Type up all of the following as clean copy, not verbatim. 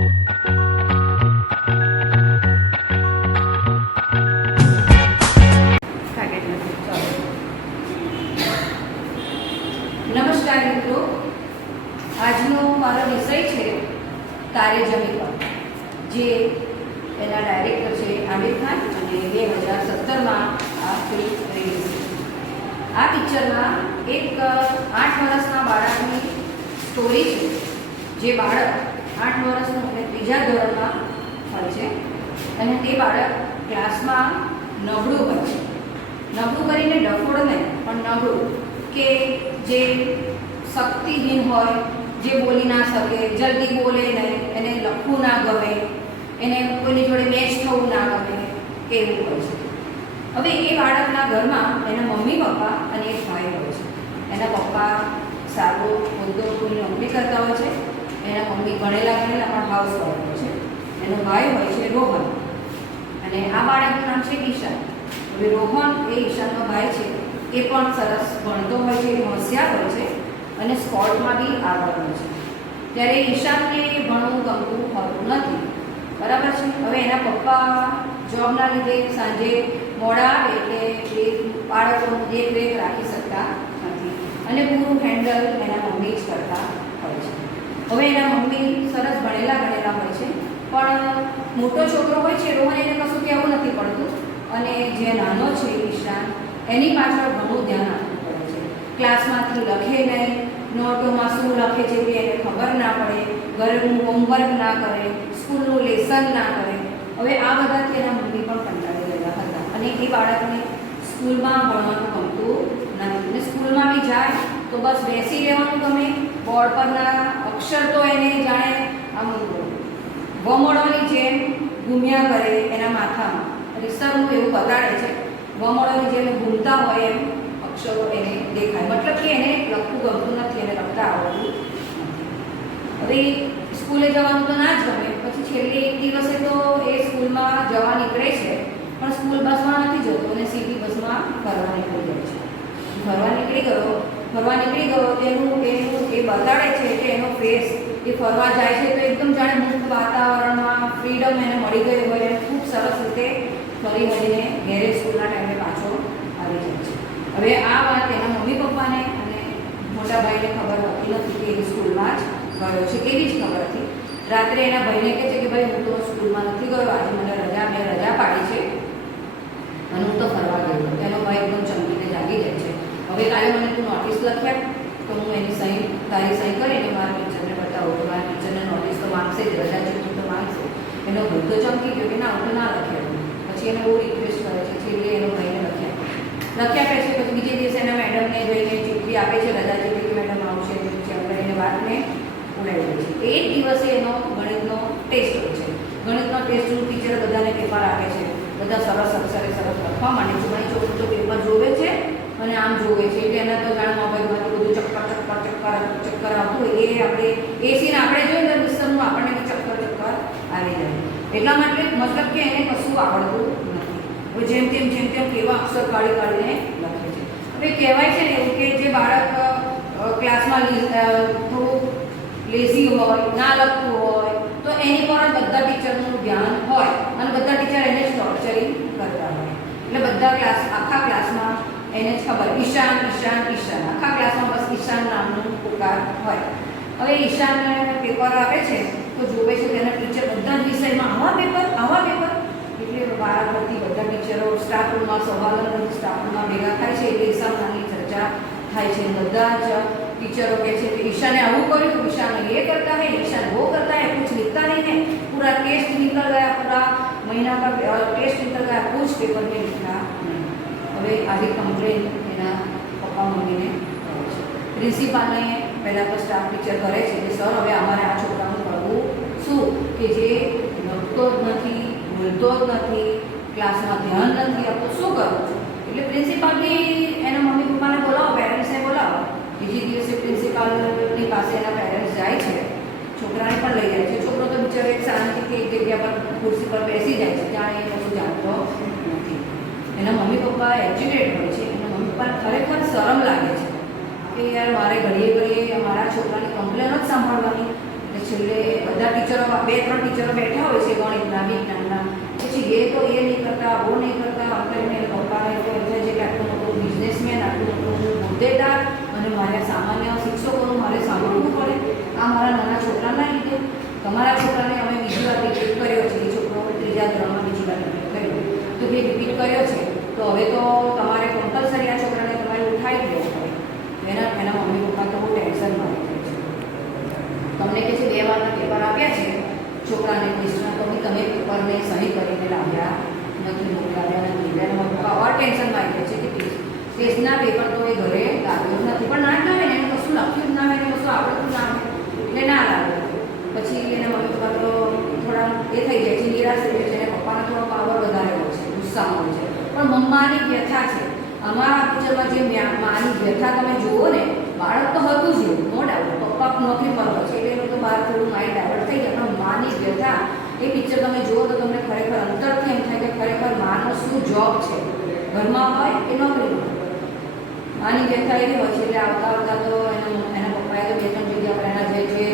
નમસ્કાર મિત્રો, આજનો મારો વિષય છે તારે જમી પર, જે એના ડાયરેક્ટર છે આમિર ખાન અને 2017માં આ ફિલ્મ રિલીઝ થઈ. આ પિક્ચરમાં એક 8 વર્ષના બાળકની સ્ટોરી છે. જે બાળક 8 વર્ષનું એટલે 3જા ધોરણમાં હોય છે અને તે બાળક ક્લાસમાં નબળું હોય છે. નબળું કરીને ડફોડ નહીં, પણ નબળું કે જે શક્તિહીન હોય, જે બોલી ના શકે, જલ્દી બોલે નહીં, એને લખવું ના ગમે, એને કોઈની જોડે મેચ થવું ના ગમે, એવું હોય છે. હવે એ બાળકના ઘરમાં એના મમ્મી પપ્પા અને એક ભાઈ હોય છે. એના પપ્પા સારો હોદ્દો કોઈ નોકરી કરતા હોય છે, એના મમ્મી ભણેલા પણ હાઉસવાઈફ હોય છે. એનો ભાઈ હોય છે રોહન અને આ બાળકનું નામ છે ઈશાન. હવે રોહન એ ઈશાનનો ભાઈ છે, એ પણ સરસ ભણતો હોય છે, હોશિયાર હોય છે અને સ્પોર્ટમાં બી આગળ હોય છે. ત્યારે ઈશાનને ભણવું ગમતું હોતું નથી, બરાબર છે. હવે એના પપ્પા જોબના લીધે સાંજે મોડા આવે એટલે એ બાળકોનું દેખરેખ રાખી શકતા નથી અને પૂરું હેન્ડલ એના મમ્મી જ કરતા હોય છે. હવે એના મમ્મી સરસ ભણેલા ગણેલા હોય છે, પણ મોટો છોકરો હોય છે રોહન, એને કશું કહેવું નથી પડતું અને જે નાનો છે ઈશાન, એની પાછળ ઘણું ધ્યાન આપવું પડે છે. ક્લાસમાંથી લખે નહીં, નોટોમાં શું લખે છે તે એને ખબર ના પડે, ઘરનું હોમવર્ક ના કરે, સ્કૂલનું લેસન ના કરે. હવે આ બધાથી એના મમ્મી પણ કંટાળી ગયેલા હતા અને એ બાળકને સ્કૂલમાં ભણવાનું ગમતું નથી અને સ્કૂલમાં બી જાય તો બસ બેસી રહેવાનું ગમે. બોર્ડ પરના અક્ષર તો એને જાણે આમ વમોળોની જેમ ઘૂમ્યા કરે એના માથામાં. રિસર્ચનું એવું બતાડે છે, વમોળોની જેમ ઘૂમતા હોય એમ અક્ષરો એને દેખાય, મતલબ કે એને લખવું ગમતું નથી, એને લખતા આવડતું નથી. હવે સ્કૂલે જવાનું તો ના જ ગમે. પછી છેલ્લે એક દિવસે તો એ સ્કૂલમાં જવા નીકળે છે, પણ સ્કૂલ બસમાં નથી જતો અને સીધી બસમાં ફરવા નીકળી જાય છે. ફરવા નીકળી ગયો તેનું એ બતાડે છે કે એનો ફેસ એ ફરવા જાય છે તો એકદમ જાણે મુક્ત વાતાવરણમાં ફ્રીડમ એને મળી ગઈ હોય એમ ખૂબ સરસ રીતે ફરી વળીને ઘેરે સ્કૂલના ટાઈમે પાછો આવી જાય છે. હવે આ વાત એના મમ્મી પપ્પાને અને મોટા ભાઈને ખબર હોતી નથી કે એ સ્કૂલમાં જ ગયો છે. કેવી જ ખબર હતી, રાત્રે એના ભાઈને કહે છે કે ભાઈ હું તો સ્કૂલમાં નથી ગયો, આજે મને રજા પાડી છે અને હું તો ફરવા ગયો. એનો ભાઈ એકદમ ચમકીને જાગી જાય છે. હવે કાલે મને તું નોટિસ લખ્યા તો હું એની તારી સહી કરીને મારા ટીચરને બતાવું તો મારા ટીચરને નોટિસ તો માંગશે જ, રજા ચૂકવું તો માંગશે. એનો ભાઈ તો ચમકી ગયો કે ના હું તો ના લખ્યા. પછી એને બહુ રિક્વેસ્ટ કરે છે, છેલ્લે એનો ભાઈને લખ્યા આપે છે. પછી બીજે દિવસે એના મેડમને જોઈને ચિઠ્ઠી આપે છે, રજા ચૂકવી કે મેડમ આવશે કરીને વાતને ઉડાવી દે છે. એ જ દિવસે એનો ગણિતનો ટેસ્ટ હોય છે. ગણિતનો ટેસ્ટનું ટીચર બધાને પેપર આપે છે, બધા સરસ અક્ષરે સરસ લખવા માંડે છે. મારી છોકરી તો પેપર જોવે છે અને આમ જોવે છે એટલે એના તો જાણ મોબાઈલમાંથી બધું ચક્કર આવતું હોય. એ આપણે સીન આપણે જોઈએ તો વિસ્તરનું આપણને ચક્કર આવી જાય. એટલા માટે મતલબ કે એને કશું આવડતું નથી. હવે જેમ તેમ કેવા અક્ષર કાઢીને લખે છે. હવે કહેવાય છે ને એવું કે જે બાળક ક્લાસમાં થોડું લેઝી હોય, ના લખતું હોય તો એની પર જ બધા ટીચરનું ધ્યાન હોય અને બધા ટીચર એને જ ટોર્ચરિંગ કરતા હોય. એટલે બધા આખા ક્લાસમાં એને જ ખબર ઈશાન આખા ક્લાસમાં બસ ઈશાન નામનું પુકાર હોય. હવે ઈશાનને પેપર આપે છે તો જોવે છે તેના ટીચર બધા જ વિષયમાં આવા પેપર એટલે વારા પરથી બધા ટીચરો સ્ટાફ રૂમમાં સ્ટાફ રૂમમાં ભેગા થાય છે એટલે ઈશાન નામની ચર્ચા થાય છે. બધા જ टीचरों कहते हैं कि ईशा ने आવું કર્યું, ईशा ने ये करता है, ईशा वो करता है, कुछ लिखता नहीं है, पूरा टेस्ट निकल गया, पूरा महीना का टेस्ट निकल गया, कुछ पेपर में लिखा नहीं. હવે આવી કમ્પ્લેન એના પપ્પા મમ્મીને કરે છે. પ્રિન્સિપાલને પહેલાં તો સ્ટાફ ટીચર કરે છે કે સર હવે અમારે આ છોકરાનું કરવું શું કે જે લખતો જ નથી, બોલતો જ નથી, ક્લાસમાં ધ્યાન નથી આપતો, શું કરવું? એટલે પ્રિન્સિપાલ બી એના મમ્મી પપ્પાને બોલાવો, પેરેન્ટ્સને બોલાવો. બીજી દિવસે પ્રિન્સિપાલની પાસે એના પેરેન્ટ્સ જાય છે, છોકરાને પણ લઈ જાય છે. છોકરો તો બિચારો એક શાંતિથી એક જગ્યા પર ખુરશી પર બેસી જાય છે, જાણે એ બધું જાણતો નથી. એના મમ્મી પપ્પા એજ્યુકેટ હોય છે, એના મમ્મી પપ્પાને ખરેખર શરમ લાગે છે કે યાર મારે ઘડીએ મારા છોકરાની કમ્પ્લેન જ સાંભળવાની. એટલે છેલ્લે બધા ટીચરો 2-3 ટીચરો બેઠા હોય છે ગણિતના વિજ્ઞાનના, પછી એ તો એ નહીં કરતા, વો નહીં કરતા, અંતરીને પપ્પાને તો એમ થાય છે કે આટલું મોટું બિઝનેસમેન, આટલું મોટું હોદ્દેદાર, અને મારે સામાન્ય શિક્ષકોનું મારે સાંભળવું પડે આ મારા નાના છોકરાના લીધે. તમારા છોકરાને અમે બીજી વાર રિપીટ કર્યો છે, એ છોકરો 3જા ધોરણમાં બીજી વાર રિપીટ કર્યો, તો જે રિપીટ કર્યો છે તો હવે તો તમારે કમ્પલસરી આ છોકરાને તમારે ઉઠાવી દેવો પડે. એના મમ્મી પપ્પા તો બહુ ટેન્શનમાં આવી જાય છે. તમને કહે છે 2 વારના પેપર આપ્યા છે છોકરાને ટેસ્ટના, તો તમે પેપરને સહી કરીને લાવ્યા નથી, મોકલાવ્યા નથી. એના મમ્મી પપ્પા ઓર ટેન્શનમાં આવી જાય છે કે ટેસ્ટના પેપર તો એ ઘરે લાવ્યો નથી, પણ ના આવે ને, એને કશું લખ્યું જ ના આવે, એને કશું આવડતું ના આવે એટલે ના લાવ્યો. પછી એના મમ્મી પપ્પા તો થોડા એ થઈ જાય છે, નિરાશ થઈ જાય છે, અને પપ્પાનો થોડો પાવર વધારે હોય છે, ગુસ્સામાં હોય છે. પણ મમ્માની વ્યથા છે. અમારા પિક્ચરમાં જે માની વ્યથા તમે જુઓ ને, બાળક તો હતું જ એવું, નો ડાઉટ, પપ્પા નોકરી પર હોય છે એટલે એનું તો બહાર થોડું માઇન્ડ ડાયવર્ટ થઈ જાય, પણ માની વ્યથા એ પિક્ચર તમે જુઓ તો તમને ખરેખર અંતરથી એમ થાય કે ખરેખર માનો શું જોબ છે, ઘરમાં હોય કે નોકરીમાં. માની વ્યથા એવી હોય છે એટલે આવતા તો એના પપ્પાએ તો 2-3 જગ્યા પર એના જે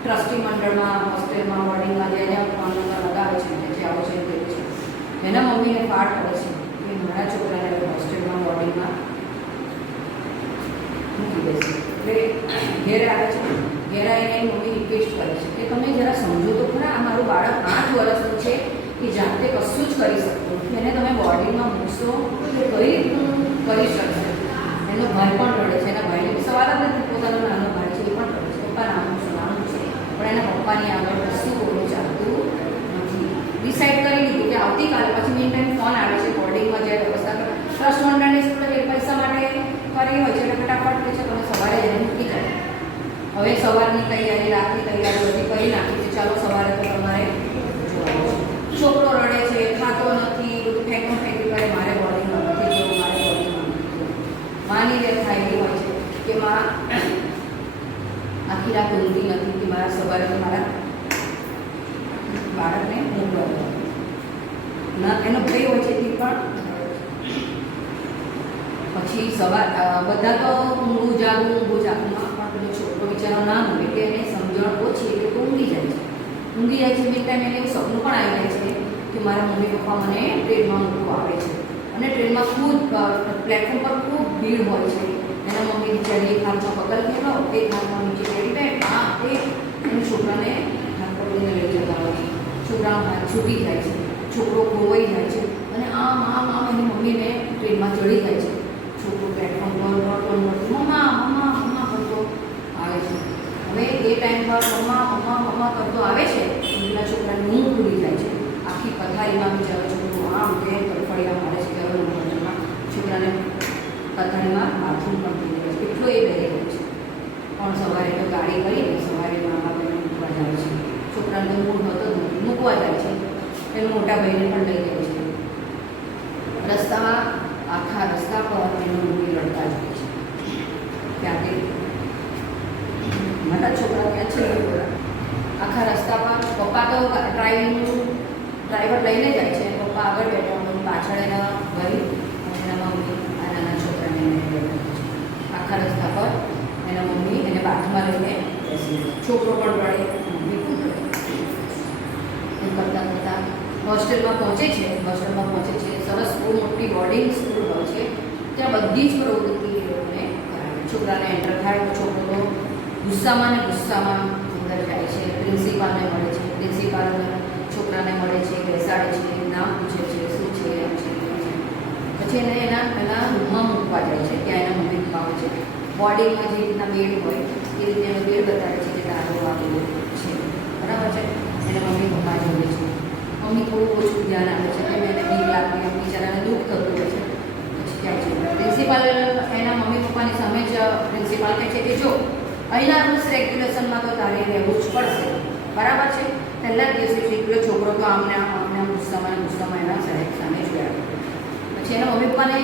ટ્રસ્ટી મંડળમાં, હોસ્ટેલમાં, વોર્ડિંગમાં જઈને ફોન નંબર લગાવે છે, જે આવો છે તે છે. એના મમ્મીને પાઠ કરે છે કે મારા છોકરાને હોસ્ટેલમાં, વોર્ડિંગમાં મૂકી દેશે. એટલે ઘેર આવે છે, ઘેર આવીને એની મમ્મી રિક્વેસ્ટ કરે છે કે તમે જરા સમજો તો ખરા, આ મારું બાળક 8 વર્ષનું છે, કે જાતે કશું જ કરી શકતું નથી, એને તમે બોર્ડિંગમાં મૂકશો તો કઈ રીતનું કરી શકશે. એનો ભાઈ પણ રડે છે, એના ભાઈને સવાલ જ નથી, પોતાનો નાનો ભાઈ છે એ પણ રડે છે, પપ્પા નાનું છે, પણ એના પપ્પાની આગળ કશું બોલવું ચાલતું નથી. ડિસાઇડ કરી લીધું કે આવતીકાલે, પછી મીન ટાઈમ ફોન આવે છે બોર્ડિંગમાં જે વ્યવસ્થા ટ્રસ્ટ મંડળની સ્કૂલ એ પૈસા માટે કરી હોય છે એટલે ફટાફટ કે છે તમે સવારે એને મૂકી જાય. હવે સવારની તૈયારી, રાતની તૈયારી બધી કરી નાખી છે, ચાલો સવારે તો તમારે જોવાનું છે. છોકરો રડે છે, ખાતો નથી, બધું ફેંકું કરે, મારે બોર્ડિંગમાં નથી જવું, મારે બોર્ડિંગમાં નથી જવું. માની વ્યથા એવી હોય છે કે માં આખી રાત ઊંઘી નથી કે મારા સવારે મારા બાળકને મૂકવા ના, એનો ભય હોય છે તે પણ. પછી સવાર બધા તો ઊંઘું જાગું પણ પેલો છોકરો બિચારો ના ઊંઘે એટલે એને સમજણ ઓછી એટલે તો ઊંઘી જાય છે. ઊંઘી જાય છે મીન ટાઈમ એને એવું સપનું પણ આવી જાય છે કે મારા મમ્મી પપ્પા મને ટ્રેનમાં મૂકવા આવે છે, અને ટ્રેનમાં ખૂબ પ્લેટફોર્મ પર ખૂબ ભીડ હોય છે. એના મમ્મી બિચારી એક હાથમાં પગલ ખેલો, એક હાથમાં નીચે કેરી બેગ, એને છોકરાને હાથ પકડીને લઈ જતા હોય છે. છોકરાનો હાથ છૂટી જાય છે, છોકરો ખોવાઈ જાય છે, અને આમ એની મમ્મીને ટ્રેનમાં ચડી જાય છે. છોકરો પ્લેટફોર્મ પર મમ્મા કરતો આવે છે. હવે એ ટાઈમ પર મમ્મા કરતો આવે છે, પેલા છોકરાની ઊંઘ ખુલી જાય છે. આખી પથારીમાં બિચારો છોકરો આમ કે તરફડિયા મારે છે, છોકરાને પથારીમાં બાથરૂમ પણ થઈ જાય છે, એટલો એ બેરી જાય છે. પણ સવારે તો ગાડી કરીને સવારે મા બાપને મૂકવા જાય છે. છોકરાને તો મૂળ હતો જ નથી, મૂકવા જાય છે. એના મોટા ભાઈને પણ લઈ જાય છે. રસ્તામાં આખા રસ્તા પર એનું મમ્મી રડતા જ હોય છે. ત્યાંથી મારા છોકરા ત્યાં છે, આખા રસ્તા પર પપ્પા તો ડ્રાઈવર લઈને જાય છે, પપ્પા આગળ બેઠા હોય, પાછળ એના ભાઈ અને એના મમ્મી આ નાના છોકરાને બેઠા છે. આખા રસ્તા પર એના મમ્મી એને બાથમાં લઈને બેસી, છોકરો પણ રડે, મમ્મી પણ રડે. એમ કરતાં હોસ્ટેલમાં પહોંચે છે. સરસ બહુ મોટી બોર્ડિંગ સ્કૂલ હોય છે, ત્યાં બધી જ પ્રવૃત્તિ એ લોકોને કરાવે. છોકરાને એન્ટર થાય તો છોકરો તો ગુસ્સામાં અંદર જાય છે, પ્રિન્સિપાલને મળે છે, પ્રિન્સિપાલ છોકરાને મળે છે, બેસાડે છે, નામ પૂછે છે, શું છે, એમ છે. પછી એને એના રૂમમાં મૂકવા જાય છે, ત્યાં એના મમ્મી પપ્પા હોય છે. બોર્ડિંગમાં જે રીતના બેડ હોય એ રીતે એનો બેડ બતાવે છે કે તારો આવેલો છે, બરાબર છે. એના મમ્મી પપ્પા જોડે છે. મમ્મી થોડું ઓછું ધ્યાન આપે છે કે એને બીક લાગતી, એમ બિચારાને દુઃખ થતું હોય છે. પછી જાય છે પ્રિન્સિપાલ એના મમ્મી પપ્પાની સામે જ પ્રિન્સિપાલ કહે છે કે જો અહીંના રૂલ્સ રેગ્યુલેશનમાં તો તારે રહેવું જ પડશે, બરાબર છે. પહેલા જ દિવસે શીખ્યો છોકરો તો આમને ગુસ્સામાં એના સાહેબ સામે જોયા. પછી એના મમ્મી પપ્પાને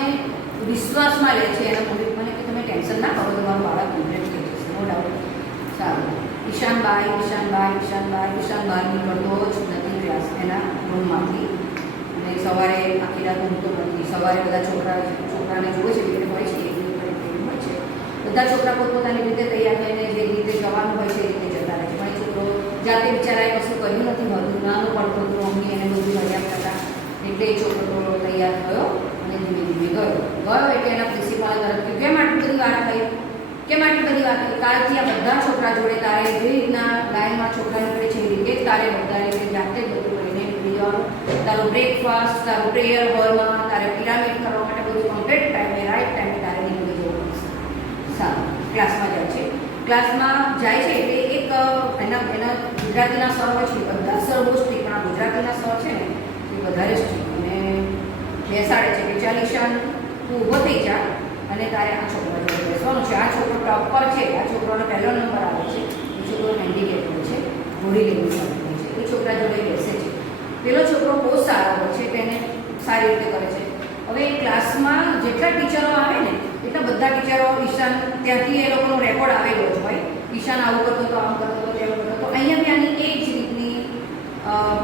વિશ્વાસમાં લે છે, એના મમ્મી પપ્પાને કે તમે ટેન્શન ના કરો, તમારું બાળક કમ્પ્લીટ થઈ જશે, નો ડાઉટ. સારું. ઈશાનભાઈ નીકળતો જ નથી ક્લાસ એના રૂમમાંથી, અને સવારે આખી રાત ઊંઘતો નથી. સવારે બધા છોકરાને જુએ છે એટલે હોય છે, બધા છોકરા પોતપોતાની રીતે તૈયાર થઈને જે રીતે જવાનું હોય છે એ રીતે જતા રહે છે, પણ એ છોકરો જાતે બિચારાએ કશું કર્યું નથી હોતું, નાનું પડતું હતું, મમ્મી એને બધું મર્યાદ કરતા, એટલે એ છોકરો તૈયાર થયો અને ધીમે ધીમે ગયો એટલે એના પ્રિન્સિપાલ તરફથી કેમ આટલી બધી વાર થઈ, કેમ આટલી બધી વાર થઈ, કાલથી આ બધા છોકરા જોડે તારે જે રીતના લાઈનમાં છોકરા નીકળે છે એ રીતે જ તારે બધા રીતે જાતે જ બધું કરીને નીકળી જવાનું, તારું બ્રેકફાસ્ટ, તારું પ્રેયર હોલમાં તારે પિરામિડ કરવા માટે બધું કમ્પ્લીટ ટાઈમે રાઈટ ટાઈમે તારે નીકળી જવું પડશે. સારું, ક્લાસમાં જાય છે. ક્લાસમાં જાય છે એટલે એક એના ગુજરાતીના સર હોય છે, બધા સર બહુ સ્ટ્રીક, પણ આ ગુજરાતીના સર છે ને એ વધારે સ્ટ્રીક, અને બેસાડે છે કે ચાલ ઈશાન તું ઊભો થઈ જા અને તારે આ છોકરા જોડે બેસવાનું છે. આ છોકરો ટોપર છે, આ છોકરાનો પહેલો નંબર આવે છે, એ છોકરો હેન્ડીકેપ હોય છે, ઘોડી લેવું હોય છે, એ છોકરા જોડે બેસે છે. પેલો છોકરો બહુ સારો હોય છે, તેને સારી રીતે કરે છે. હવે ક્લાસમાં જેટલા ટીચરો આવે ને એટલા બધા ટીચરો ઈશાન ત્યાંથી એ લોકોનો રેકોર્ડ આવેલો જ હોય, ઈશાન આવું કરતો હતો, આમ કરતો હતો, તેમ કરતો હતો. અહીંયા બી આની એ જ રીતની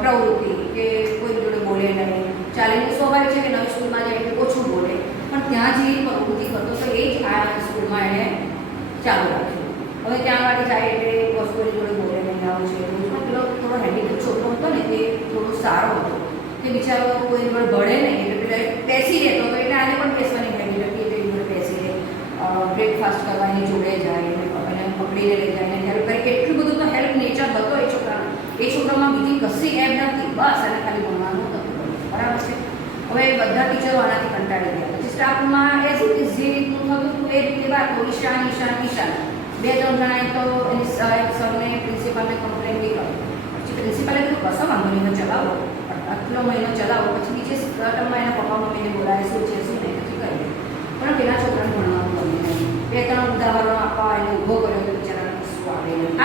પ્રવૃત્તિ કે કોઈ જોડે બોલે નહીં, ચાલે. સ્વાભાવિક છે કે નવી સ્કૂલમાં જાય એટલે ઓછું બોલે, પણ ત્યાં જે પ્રવૃત્તિ કરતો હતો એ જ આ સ્કૂલમાં એણે ચાલુ રાખ્યું. હવે ત્યાં માટે જાય એટલે વસ્તુઓની જોડે બોલે નહીં, આવું છે પણ પેલો થોડો હેન્ડીકેપ છોકરો હતો ને તે થોડો સારો હતો, તે બિચારો કોઈ જોડે ભળે નહીં એટલે પેલા બેસી રહેતો હતો, એટલે આને પણ બેસવાની હેબિટ હતી, એટલે જોડે બેસી રહે, બ્રેકફાસ્ટ કરવાની જોડે જાય એને પકડીને લઈ જાય, એને હેલ્પ કરે. એટલું બધું તો હેલ્પ નેચર હતો એ છોકરામાં બીજી કશી એમ નથી, બસ અને ખાલી ભણવાનું હતું, બરાબર છે. હવે બધા ટીચરો આનાથી કંટાળી ગયા. પછી સ્ટાફમાં એઝ ઇટ ઇઝ જે રીતનું થતું હતું એ રીતે વાત તો ઈશાન બે ત્રણ જણાએ તો એની સરને પ્રિન્સિપાલને કમ્પ્લેન બી કરી. પછી પ્રિન્સિપાલે કીધું કશો વાંધો નહીં ચલાવો, આટલો મહિનો ચલાવો, પછી બીજે ટર્મમાં એના પપ્પા મમ્મીને બોલાવે શું છે શું નહીં નથી કરીએ. પણ પેલા છોકરાને ભણવાનું ગમે નહીં. બે ત્રણ ઉદાહરણો આપવા એને ઊભો કર્યો તો બિચારાને કશું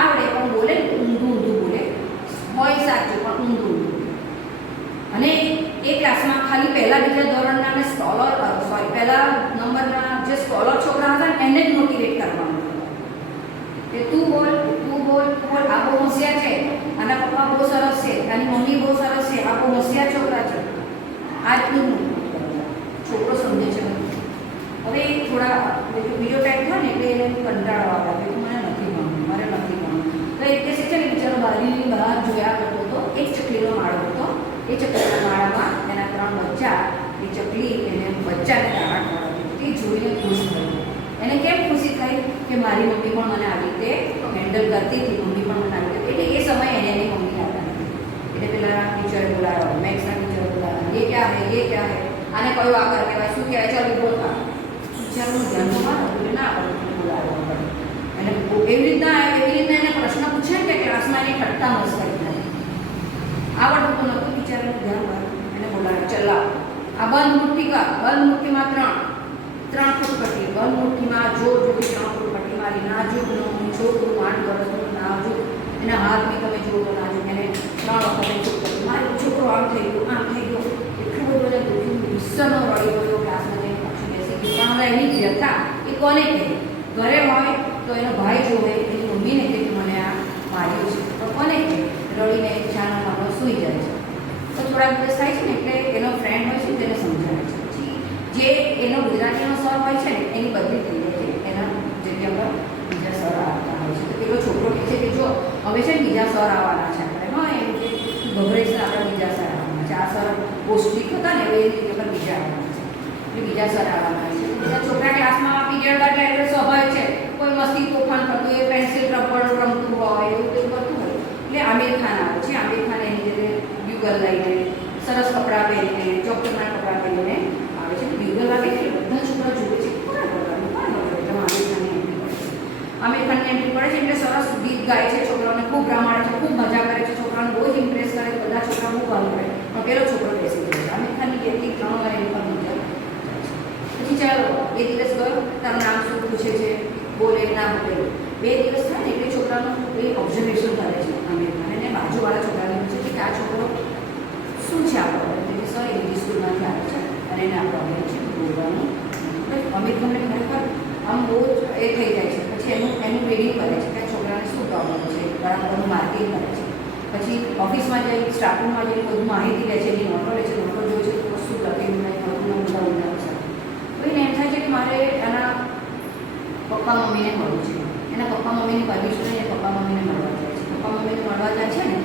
આવડે પણ બોલે ઊંધું બોલે, હોય સાચું પણ ઊંધું. અને એ ક્લાસમાં ખાલી પહેલા બીજા ધોરણના અને પહેલા નંબરના જે સ્કોલર છોકરા હતા ને એને જ મોટિવેટ કરવાનું કે તું બોલ, આ બહુ હોશિયાર છે, આના પપ્પા બહુ સરસ છે, આની મમ્મી બહુ સરસ છે, આ બહુ હોશિયાર છોકરા છે. આજનું છોકરો સમજે છે. હવે થોડા બીજો ટાઈમ થાય ને એટલે એને કંટાળો આવે કે મને નથી ભણવું, મારે નથી ભણવું. તો એક દિવસે છે ને બિચારો બારીની બહાર જોયા કરતો હતો, એક ચકલીનો માળો હતો, એ ચકલીના માળામાં એના 3 બચ્ચા, એ ચકલી એને બચ્ચાને દાણા ખવડાવી. તે જોઈને ખુશ થઈ. એને કેમ ખુશી થઈ કે મારી મમ્મી પણ મને આવી રીતે હેન્ડલ કરતી હતી, મમ્મી પણ મને આવી રીતે. એટલે એ સમયે એને એની મમ્મી યાદ આવી. એટલે પેલા ટીચરે બોલાવ્યા, મેથ્સના ટીચરે બોલાવ્યા, એ ક્યાં હે આને કયો આકાર કહેવાય, શું કહેવાય, ચાલો બોલ થા. ટીચરનું ધ્યાન તો મારો એટલે ના બોલાવ્યો પડે. અને એવી રીતના એને પ્રશ્ન પૂછે કે ક્લાસમાં એને ઠટ્ટા મસ્કરી થાય, આવડતું તો નહોતું. ટીચરનું ધ્યાન મારું એને બોલાવ્યો, ચલાવ આ બંધ મુઠ્ઠીમાં 3 ફૂટ પટ્ટી, બંધ મુઠ્ઠીમાં જોર જોડી 3 ફૂટ પટ્ટી મારી, નાજુકનું છોકરું 8 વર્ષનું નાજુક, એના હાથની તમે જુઓ તો નાજુક, એને 3 વખત ફૂટ પટ્ટી મારી. છોકરો આમ થઈ ગયો, એટલું બધું એને દુખ્યું, ગુસ્સાનો રડી ગયો, ક્લાસમાં જઈને પાછી બેસી ગઈ. પણ હવે એની વ્યથા એ કોને કહે? ઘરે હોય તો એનો ભાઈ જોવે, એની મમ્મીને કહે કે મને આ માર્યું છે, તો કોને કહે? રડીને છાના માનો સૂઈ જાય છે. તો થોડા દિવસ થાય છે ને એટલે એનો ફ્રેન્ડ હોય છે તેને સમજાવે છે. પછી જે એનો ગુજરાતીનો સર હોય છે ને એની બદલી થઈ જાય છે, એના જગ્યા પર બીજા સર આવતા હોય છે. તો પેલો છોકરો કહે છે કે જો હવે છે ને બીજા સર આવવાના છે આપણે, હા એમ કે ગભરાઈશ ને આપણે બીજા સર આવવાના છે. આ સર પૌષ્ટિક હતા ને એ રીતે પણ બીજા આવવાના છે, એટલે બીજા સર આવવાના છે. બીજા છોકરા ક્લાસમાં પીરિયડ બાદ એટલે સ્વાભાવિક છે, કોઈ મસ્તી તોફાન કરતું હોય, પેન્સિલ રબર રમતું હોય, એવું તેવું કરતું હોય. એટલે આમિર ખાન આવે છે. આમિર ખાન એની રીતે બ્યુગલ લઈને, સરસ કપડાં પહેરીને, ચોકચમાના કપડાં પહેરીને આવે છે. બ્યુગલ વાગે એટલે બધા છોકરા જુએ છે, કોણ એટલે આમિર ખાનની એન્ટ્રી પડે છે એટલે સરસ ગીત ગાય છે, છોકરાઓને ખૂબ રમાડે છે, ખૂબ મજા કરે છે, છોકરાઓને બહુ જ ઇમ્પ્રેસ કરે છે, બધા છોકરા બહુ ભાવ કરે. પણ પેલો છોકરો બેસી ગયો છે. આમિર ખાનની કેટલી 3 વાર એની પર નજર. પછી ચાલો એ દિવસ ગયો, તારું નામ શું પૂછે છે, બોલે ના બોલે. 2 દિવસ થાય ને એટલે છોકરાનું એ ઓબ્ઝર્વેશન કરે છે આમિર ખાન, અને બાજુવાળા છોકરાને પૂછે કે આ છોકરો શું છે આ પ્રોબ્લેમ? સર ઇંગ્લિશ સ્કૂલમાંથી આવે છે અને એને આ પ્રોબ્લેમ છે બોલવાનું. આમિર ખાનને ખરેખર આમ બહુ એ થઈ જાય છે. પછી એનું રીડિંગ કરે છે કે છોકરાને શું પ્રોબ્લેમ છે, ઘણા બધાનું માર્કિંગ કરે છે. પછી ઓફિસમાં જઈ સ્ટાફરૂમમાં જઈને બધું માહિતી લે છે, એની નોટો લે છે, નોટો જોઈ છે તો શું લખેલું નહીં, બધું બધા ઉડાવે છે. તો એને એમ થાય છે કે મારે એના પપ્પા મમ્મીને મળવું છે. એના પપ્પા મમ્મીની પરમિશન એને પપ્પા મમ્મીને મળવા જાય છે. પપ્પા પપ્પા મમ્મીને મળવા જાય છે ને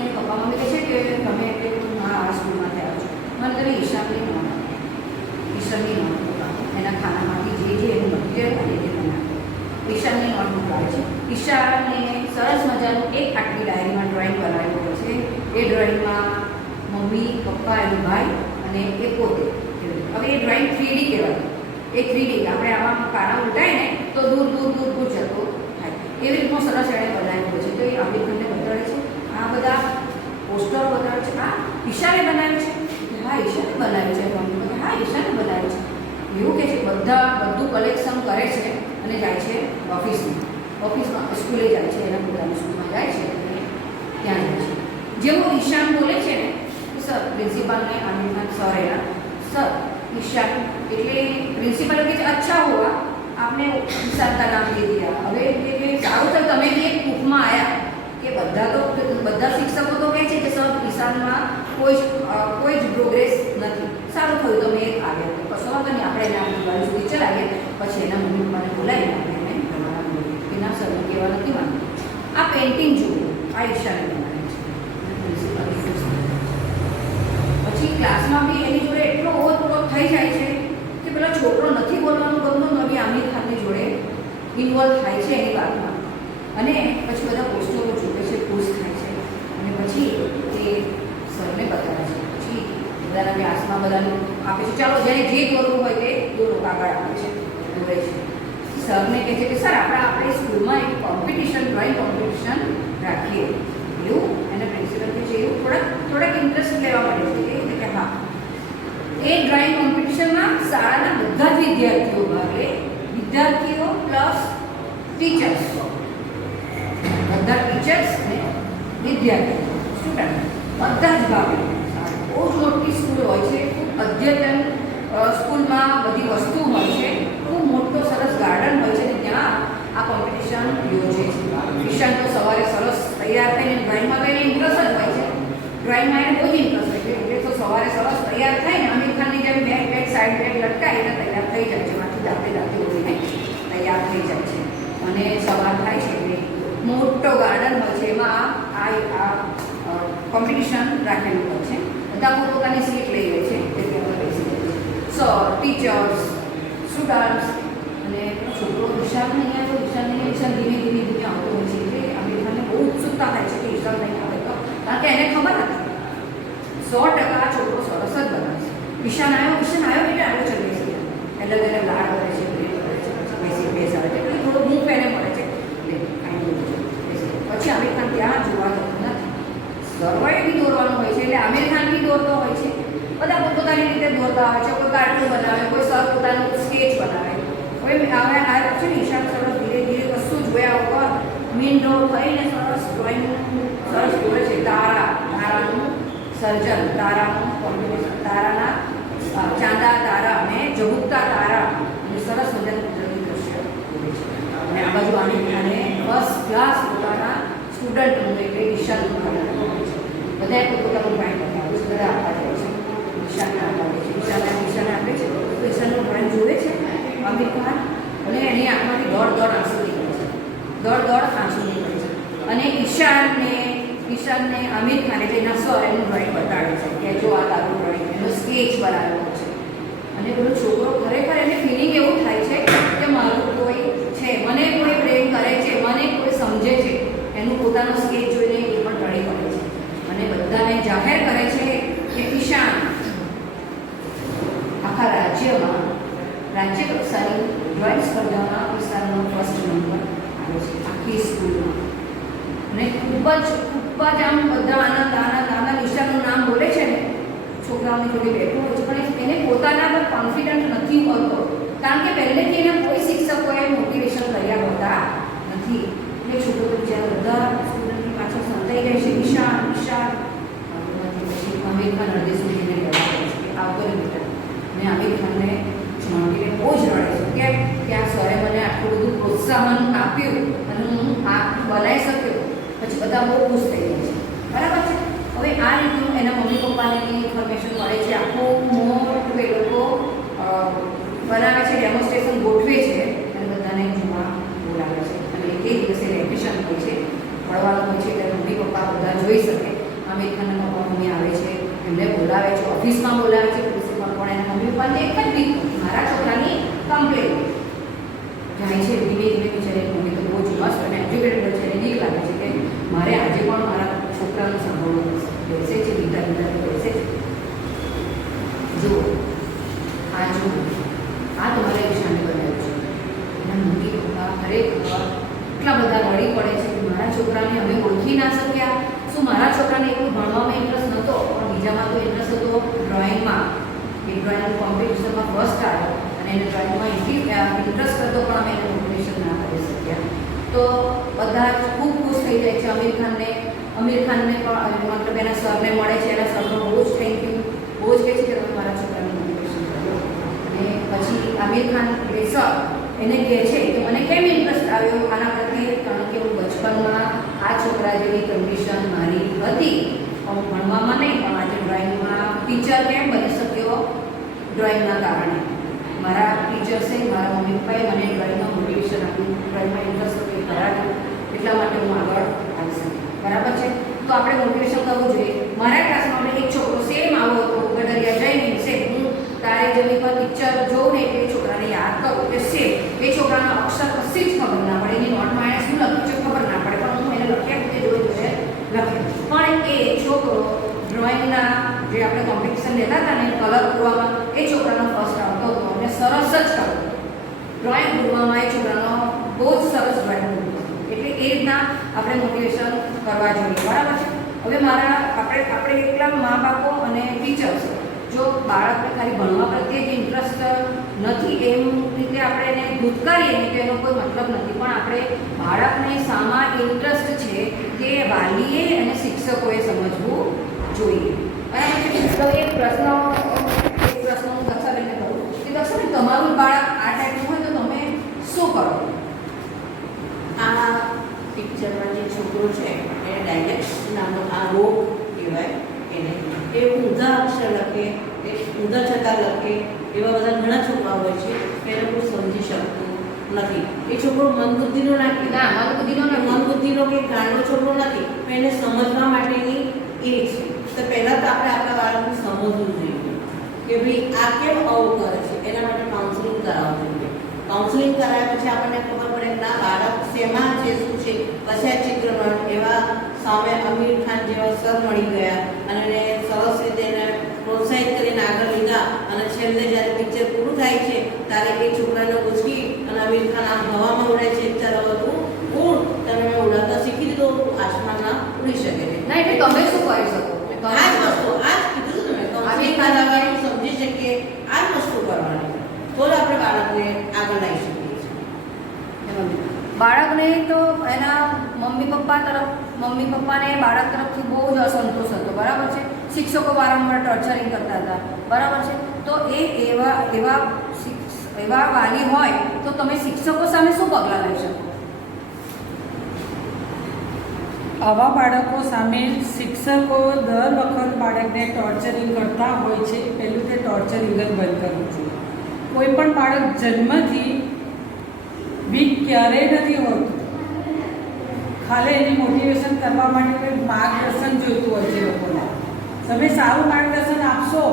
એટલે પપ્પા મમ્મી કહે છે કે તમે એટલે હા આ સ્કૂલમાં થયા છો. મને તમે ઈશાનની નોંધ ઈશાનની નોંધ એના ખાનામાંથી જે એનું મટીરિયલ હોય એ બનાવે. ઈશાનની નોટબુક આવે છે. ઈશાને સરસ મજાનું એક આટલી ડાયરીમાં ડ્રોઈંગ બનાવેલું હોય છે. એ ડ્રોઈંગમાં મમ્મી પપ્પા એનો ભાઈ અને એ પોતે. હવે એ ડ્રોઈંગ 3D કહેવાય. એ 3D આપણે આમાં કાળા ઉલટાય ને તો દૂર દૂર દૂર દૂર જતો થાય એવી રીતનું સરસ એણે બનાવેલું છે. તો એ આમિર ખાનને બતાડે છે. આ બધા પોસ્ટરો બતાવે છે. આ ઈશાને બનાવે છે. હા ઈશાને બનાવે છે. હા ઈશાને બનાવે છે એવું કહે છે. બધું કલેક્શન કરે છે અને જાય છે ઓફિસમાં સ્કૂલે જાય છે. એના પોતાની સ્કૂલમાં જાય છે અને ત્યાં જાય છે. જેવું ઈશાન બોલે છે ને સર પ્રિન્સિપાલને આમિર ખાન સર એના सर ईशान એટલે પ્રિન્સિપલ કહે છે અચ્છા હુआ आपने ईशान का नाम दे दिया. હવે એટલે સારું થયું તમે બી એક ગ્રુપમાં આવ્યા કે બધા શિક્ષકો તો કહે છે કે સર ઈશાનમાં કોઈ જ પ્રોગ્રેસ નથી. સારું થયું તમે એક આવ્યા તો કશો વાંધો નહીં આપણે એના દિવાળી સુધી ચલાવીએ. પછી એના મમ્મી પપ્પાને બોલાવીને આપણે એને ભણવાના બોલીએ કે ના સરને કહેવા નથી માંગતું. આ પેઇન્ટિંગ જુઓ આ ઈશાને બનાવે છે. પછી ક્લાસમાં બી એની જોડે એટલો ઓવરફ્લો થઈ જાય છે કે પેલા છોકરો નથી બોલવાનું ગમતું તો બી આમિર ખાનની જોડે ઇન્વોલ્વ થાય છે એની વાતમાં. અને પછી બધા પોસ્ટરો જોવે છે, ખુશ થાય છે અને પછી એ સરને બતાવે છે. પછી બધાના ક્લાસમાં બધાને આપે છે ચાલો જેને જે દોરવું હોય તે દોરો કાગળ આપે છે દોરે છે. સરને કહે છે કે સર આપણે સ્કૂલમાં એક કોમ્પિટિશન ડ્રોઈંગ કોમ્પિટિશન રાખીએ. એવું એને પ્રિન્સિપલ કહે છે એવું થોડાક ઇન્ટરેસ્ટ લેવા મળે છે કે હા એ ડ્રોઈંગ કોમ્પિટિશનમાં શાળાના બધા જ વિદ્યાર્થીઓ ભાગ લે. વિદ્યાર્થીઓ પ્લસ ટીચર્સ બધા ટીચર્સ અને વિદ્યાર્થીઓ સ્ટુડન્ટ બધા જ ભાગ લે. બહુ જ મોટી સ્કૂલ હોય છે. ખૂબ અદ્યતન સ્કૂલમાં બધી વસ્તુ હોય છે. ખૂબ મોટો સરસ ગાર્ડન હોય છે અને ત્યાં આ કોમ્પિટિશન યોજે છે. ઈશાન તો સવારે સરસ તૈયાર થઈને ડ્રોઈંગમાં તો એને ઇન્ટરેસ્ટ જ હોય છે. ડ્રોઈંગમાં એને બહુ જ ઇન્ટરેસ્ટ હોય છે એટલે તો સવારે સરસ તૈયાર થઈને આમિર ખાનની જેમ બેગ સાઈડ બેગ લટકાય એટલે તૈયાર થઈ જાય છે. માંથી જાતે ઓળીને તૈયાર થઈ જાય છે અને સવાર થાય છે એટલે મોટો ગાર્ડન હોય છે. એમાં આ કોમ્પિટિશન રાખેલું હોય છે. બધા પોતાની સીટ લઈ લે છે એટલે આપણે બેસી જાય છે. સર ટીચર્સ સ્ટુડન્ટ્સ અને છોકરો ઈશાન નહીં આવે તો ઈશાન ધીમે ધીમે આવતો હોય છે. એટલે આમિર ખાનને બહુ ઉત્સુકતા થાય છે કે ઈશાન નહીં આવે તો, કારણ કે એને ખબર હતી 100% આ છોકરો સરસ જ બનાવશે. ઈશાન આવ્યો એટલે આવ્યો છે બેસી એટલે તેને લાડ કરે છે, પ્રેમ કરે છે, પછી બેસાડે છે એટલે થોડો મૂફ એને મળે છે. પછી આમિર ખાન ત્યાં જોવા જતું નથી. સર્વાએ બી દોરવાનું હોય છે એટલે આમિર ખાન બી દોરતો હોય છે. બધા પોતાની રીતે દોરતા હોય છે. કોઈ કાર્ટૂન બનાવે, કોઈ સર પોતાનું સ્કેચ બનાવે. હવે આવ્યા છે ને ઈશાન સરસ ધીરે ધીરે કશું જોયા વગર મીન ડ્રો થઈને સરસ ડ્રોઈંગ સરસ દોરે છે. તારાનું સર્જન, તારાનું કોમ્બિનેશન, તારાના ચાંદા તારા અને ઝબુકતા તારા અને સરસ મજાનું કુદરતી દ્રશ્ય દોરે છે. અને આ બાજુ આમિર ખાને ફર્સ્ટ ક્લાસ પોતાના સ્ટુડન્ટનું એટલે ઈશાનનું બનાવ્યું છે. બધાએ પોતાનું ડ્રોઈંગ બનાવ્યું છે. બધા આપવા જાય છે. ઈશાનને આપવા દે છે. ઈશાને આપે છે તો ઈશાનનું ડ્રોઈંગ જોવે છે આમિર ખાન અને એની આંખમાંથી દોડ આંસુ નીકળે છે. દોડ આંસુ નીકળે છે અને ઈશાનને આમિર ખાને તેના સર એનું ડ્રોઈંગ બતાડે છે કે જો આ તારું ડ્રોઈંગ એનો સ્કેચ બનાવેલો છે. અને પેલો છોકરો ખરેખર એને ફિલિંગ એવું થાય છે કે મારું કોઈ છે, મને કોઈ પ્રેમ કરે છે, મને કોઈ સમજે છે. એનું પોતાનો સ્કેચ જોઈને એ પણ રડી પડે છે અને બધાને જાહેર કરે છે કે ઈશાન આખા રાજ્યમાં રાજ્ય કક્ષાની ડ્રોઈંગ સ્પર્ધામાં ઈશાનનો ફર્સ્ટ નંબર આવ્યો છે આખી સ્કૂલમાં. અને ખૂબ જ આમ બધા આનંદ ઈશાનનું નામ બોલે છે ને છોકરાઓની જોડે બેઠો હોય છે પણ એને પોતાના પર કોન્ફિડન્ટ નથી હોતો કારણ કે પહેલેથી એને કોઈ શિક્ષકોએ મોટિવેશન કર્યા હોતા નથી. એટલે છોકરો જ્યારે બધા સ્ટુડન્ટની પાછળ સંતાઈ જાય છે ઈશાન પછી આમિર ખાન હૃદય સુધીને કહેવા છે કે આવતો ને બેટા. અને આમિર ખાનને મોટિવેટ બહુ જ રડે છે કે આ સરે મને આટલું બધું પ્રોત્સાહન આપ્યું અને હું આ બનાવી શક્યો. પછી બધા બહુ ખુશ થઈ જાય છે. બરાબર છે. હવે આ રીતનું એના મમ્મી પપ્પાને ઇન્ફોર્મેશન મળે છે. આખું મોટું એ લોકો બનાવે છે, ડેમોન્સ્ટ્રેશન ગોઠવે છે અને બધાને જોવા બોલાવે છે. અને તે દિવસે વેકેશન હોય છે મળવાનું હોય છે ત્યારે મમ્મી પપ્પા બધા જોઈ શકે. આમિર ખાનના પપ્પા મમ્મી આવે છે, એમને બોલાવે છે, ઓફિસમાં બોલાવે છે, પ્રિન્સિપલ પણ એના મમ્મી પપ્પાને એક જ બીક મારા છોકરાની કમ્પ્લેન જાય છે. ધીમે ધીમે બિચારી મમ્મી તો બહુ જ મસ્ત અને એજ્યુકેટેડ છે, એને બીક લાગે છે કે મારે આજે પણ મારા છોકરાનું સાંભળવું પડશે. બેસે છે, બીતા બીતા બેસે છે. જુઓ આ તમારે નિશાની બનાવ્યું છે. એના મમ્મી પપ્પા ખરેખર એટલા બધા રડી પડે છે કે મારા છોકરાને અમે ઓળખી ના શક્યા. શું મારા છોકરાને એટલું ભણવામાં ઇન્ટરેસ્ટ નહોતો, પણ બીજામાં તો ઇન્ટરેસ્ટ હતો, ડ્રોઈંગમાં. એ ડ્રોઈંગ કોમ્પિટિશનમાં ફર્સ્ટ આવ્યો અને એને ડ્રોઈંગમાં ઇન્ટરેસ્ટ કરતો પણ અમે એને મોટિવેશન ના કરી શક્યા. તો બધા જ ખૂબ ખુશ થઈ જાય છે. આમિર ખાનને પણ મતલબ એના સરને મળે છે, એના સરનો બહુ જ થેન્ક યુ, બહુ જ કહે છે કે તમે મારા છોકરાને મોટિવેશન કર્યો. અને પછી આમિર ખાન એ સર એને કહે છે કે મને કેમ ઇન્ટરેસ્ટ આવ્યો આના પ્રત્યે, કારણ કે હું બચપનમાં આ છોકરા જેવી કન્ડિશન મારી હતી. હું ભણવામાં નહીં પણ આજે ડ્રોઈંગમાં ટીચર કેમ બની શક્યો, ડ્રોઈંગના કારણે. મારા ટીચર્સે, મારા મમ્મી પપ્પાએ મને ડ્રોઈંગમાં મોટિવેશન આપ્યું, ડ્રોઈંગમાં ઇન્ટરેસ્ટ હતો એ કરાવ્યું, એટલા માટે હું આગળ આવી શકી. બરાબર છે? તો આપણે મોટિવેશન કરવું જોઈએ. મારા ક્લાસમાં એક છોકરો સેમ આવો હતો, ગડરિયા જઈને સેમ હું તારે જમી પર પિક્ચર જોઉં ને એટલે છોકરાને યાદ કરું કે સેમ એ છોકરાના અક્ષર કશી જ ખબર ના પડે, એની નોટમાં એને શું લખ્યું છે ખબર ના પડે, પણ હું એને લખ્યા રીતે જોઈ લખે. પણ એ છોકરો ડ્રોઈંગના જે આપણે કોમ્પિટિશન લેતા હતા ને કલર પૂરવામાં, એ છોકરાનો ફર્સ્ટ આવતો હતો અને સરસ જ કરતો. ડ્રોઈંગ પૂરવામાં એ છોકરાનો બહુ જ સરસ ડ્રોઈંગ પૂરતો. એટલે એ રીતના આપણે મોટિવેશન કરવા જોઈએ. બરાબર છે? હવે આપણે એકલા મા બાપો અને ટીચર્સ જો બાળકને ખાલી ભણવા પ્રત્યે જ ઇન્ટરેસ્ટ નથી એમ રીતે આપણે એને ધૂતકારીએ તો એનો કોઈ મતલબ નથી. પણ આપણે બાળકને શામાં ઇન્ટરેસ્ટ છે તે વાલીએ અને શિક્ષકોએ સમજવું જોઈએ. બરાબર છે? તો એક પ્રશ્ન હું દક્ષાબેનને કરું કે દક્ષાબેન, તમારું બાળક આ ટાઈપનું હોય તો તમે શું કરો? આ પિક્ચરમાં જે છોકરો છે એને ડાયલેક્ટ નામનો આ રોગ કહેવાય. એને એ ઊંધા અક્ષર લખે, એ ઊંધા છતાં લખે, એવા બધા ઘણા છોકરા હોય છે કે એને કોઈ સમજી શકતું નથી. એ છોકરો મનબુદ્ધિનો મનબુદ્ધિનો કે ગાંડો છોકરો નથી, પણ એને સમજવા માટેની એ છે. તો પહેલાં તો આપણે આપણા બાળકને સમજવું જોઈએ કે ભાઈ આ કેમ આવું કરે છે. એના માટે કાઉન્સેલિંગ કરાવવું જોઈએ. કાઉન્સેલિંગ કરાવ્યા પછી આપણને ખબર પડે કે ના બાળક શેમાં છે, શું છે. પછી આ ચિત્રમાં એવા સામે આમિર ખાન જેવા સર મળી ગયા અને એને સરસ રીતે એને પ્રોત્સાહિત કરીને આગળ લીધા. અને છેલ્લે જ્યારે પિક્ચર પૂરું થાય છે ત્યારે એ છોકરાને ઉચકી અને આમિર ખાન આમ હવામાં ઉડે છે. ચાલો તું ઉડ, તમે મેં ઉડાતા શીખી દીધો, તું આસમાનમાં ઉડી શકે છે. ના, એટલે તમે શું કરી શકો? આ જ વસ્તુ, આ જ કીધું તમે કાઉન્સેલિંગ કરાવવાનું, સમજી શકીએ, આ જ વસ્તુ કરવાની. તો જ આપણે બાળકને આગળ લાવી શકીએ છીએ. બાળકને તો એના મમ્મી પપ્પાને બાળક તરફથી બહુ જ અસંતોષ હતો. બરાબર છે? શિક્ષકો વારંવાર ટોર્ચરિંગ કરતા હતા. બરાબર છે? તો એવા વાલી હોય તો તમે શિક્ષકો સામે શું પગલાં લઈ શકો? આવા બાળકો સામે શિક્ષકો દર વખત બાળકને ટોર્ચરિંગ કરતા હોય છે. પહેલું તે ટોર્ચરિંગ જ બંધ કરવું જોઈએ. કોઈ પણ બાળક જન્મથી વીક ક્યારેય નથી હોતું. ખાલી એની મોટિવેશન કરવા માટે કોઈ માર્ગદર્શન જોઈતું હોય છે લોકોને. તમે સારું માર્ગદર્શન આપશો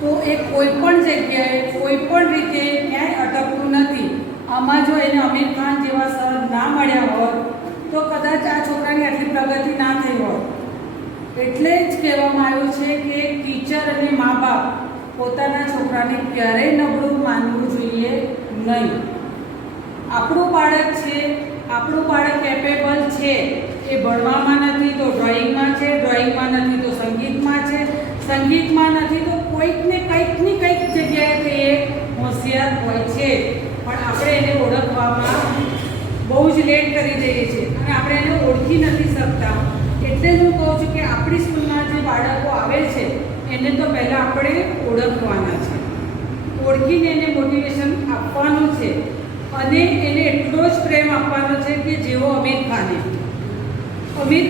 તો એ કોઈ પણ જગ્યાએ કોઈ પણ રીતે ક્યાંય અટકતું નથી. આમાં જો એને આમિર ખાન જેવા સર ના મળ્યા હોત તો કદાચ આ છોકરાની આટલી પ્રગતિ ના થઈ હોત. એટલે જ કહેવામાં આવ્યું છે કે ટીચર અને મા બાપ પોતાના છોકરાને ક્યારેય નબળું માનવું જોઈએ નહીં. આપણું બાળક છે, આપણું બાળક કેપેબલ છે. એ ભણવામાં નથી તો ડ્રોઈંગમાં છે, ડ્રોઈંગમાં નથી તો સંગીતમાં છે, સંગીતમાં નથી તો કંઈકની કંઈક જગ્યાએ તે હોશિયાર હોય છે. પણ આપણે એને ઓળખવામાં બહુ જ લેટ કરી દઈએ છીએ અને આપણે એને ઓળખી નથી શકતા. એટલે જ હું કહું છું કે આપણી સ્કૂલમાં જે બાળકો આવે છે એને તો પહેલાં આપણે ઓળખવાના છે, ઓળખીને એને મોટિવેશન આપવાનું છે અને એને એટલો જ પ્રેમ આપવાનો છે કે જેવો આમિર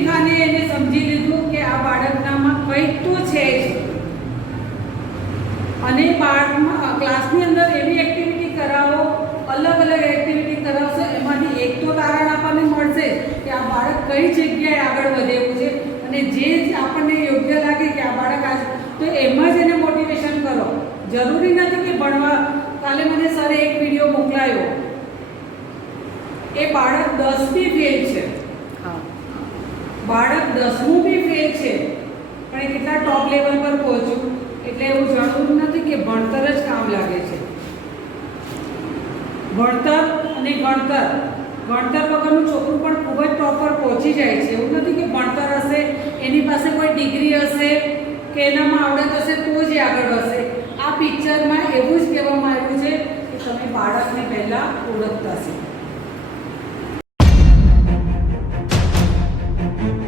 ખાને એને સમજી લીધું કે આ બાળકનામાં કંઈક તો છે જ. અને બાળકમાં ક્લાસની અંદર એવી એક્ટિવિટી કરાવો, અલગ અલગ એક્ટિવિટી કરાવશો, એમાંથી એક તો તારણ આપણને મળશે કે આ બાળક કઈ જગ્યાએ આગળ વધે એવું છે, અને જે આપણને યોગ્ય લાગે કે આ બાળક તો એમાં જ એને મોટિવેશન કરો. જરૂરી નથી કે ભણવા. કાલે મને સરે એક વિડીયો મોકલાયો, એ બાળક 10 બી ફેલ છે, બાળક 10મું બી ફેલ છે, પણ એ કેટલા ટોપ લેવલ પર પહોંચ્યું. એટલે એવું જરૂર નથી કે ભણતર જ કામ લાગે છે. ભણતર અને ગણતર વગરનું છોકરું પણ ખૂબ જ પ્રોપર પહોંચી જાય છે. એવું નથી કે ભણતર હશે, એની પાસે કોઈ ડિગ્રી હશે કે એનામાં આવડત હશે તો જ એ આગળ વધશે. આ પિક્ચરમાં એવું જ કહેવામાં આવ્યું છે કે તમે બાળકને પહેલાં ઓળખતા શીખો.